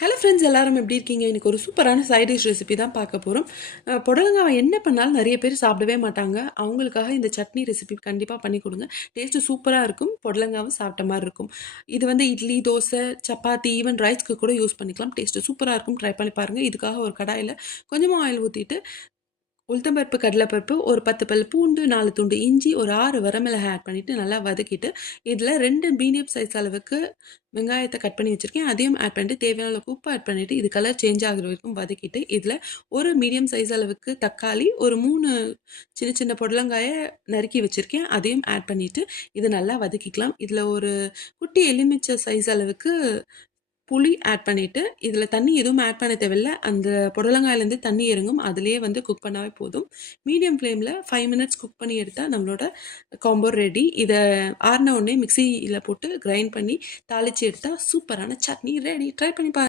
Hello friends, எல்லாரும் எப்படி இருக்கீங்க? இன்றைக்கி ஒரு சூப்பரான சைட் டிஷ் ரெசிபி தான் பார்க்க போகிறோம். புடலங்காவை என்ன பண்ணாலும் நிறைய பேர் சாப்பிடவே மாட்டாங்க. அவங்களுக்காக இந்த சட்னி ரெசிபி கண்டிப்பாக பண்ணி கொடுங்க. டேஸ்ட்டு சூப்பராக இருக்கும். புடலங்காவும் சாப்பிட்ட மாதிரி இருக்கும். இது வந்து இட்லி, தோசை, சப்பாத்தி, ஈவன் ரைஸ்க்கு கூட யூஸ் பண்ணிக்கலாம். டேஸ்ட்டு சூப்பராக இருக்கும். ட்ரை பண்ணி பாருங்கள். இதுக்காக ஒரு கடாயில் கொஞ்சமாக ஆயில் ஊற்றிட்டு உளுத்தம்பருப்பு, கடலைப்பருப்பு, ஒரு 10 பல் பூண்டு, 4 துண்டு இஞ்சி, ஒரு 6 வரமிளகாய் ஆட் பண்ணிவிட்டு நல்லா வதக்கிட்டு, இதில் 2 மீடியம் சைஸ் அளவுக்கு வெங்காயத்தை கட் பண்ணி வச்சுருக்கேன். அதையும் ஆட் பண்ணிட்டு தேவையான அளவுக்கு உப்பு ஆட் பண்ணிவிட்டு இது கலர் சேஞ்ச் ஆகிற வரைக்கும் வதக்கிட்டு, இதில் ஒரு மீடியம் சைஸ் அளவுக்கு தக்காளி, ஒரு 3 சின்ன சின்ன புடலங்காயை நறுக்கி வச்சுருக்கேன். அதையும் ஆட் பண்ணிவிட்டு இது நல்லா வதக்கிக்கலாம். இதில் ஒரு குட்டி எலுமிச்சை சைஸ் அளவுக்கு புளி ஆட் பண்ணிவிட்டு இதில் தண்ணி எதுவும் ஆட் பண்ண தேவையில்லை. அந்த புடலங்காயிலேருந்து தண்ணி இறங்கும். அதிலேயே வந்து குக் பண்ணாவே போதும். மீடியம் ஃப்ளேமில் 5 மினிட்ஸ் குக் பண்ணி எடுத்தால் நம்மளோட காம்போ ரெடி. இதை ஆறின உடனே மிக்சியில் போட்டு கிரைண்ட் பண்ணி தாளித்து எடுத்தால் சூப்பரான சட்னி ரெடி. ட்ரை பண்ணி பாருங்கள்.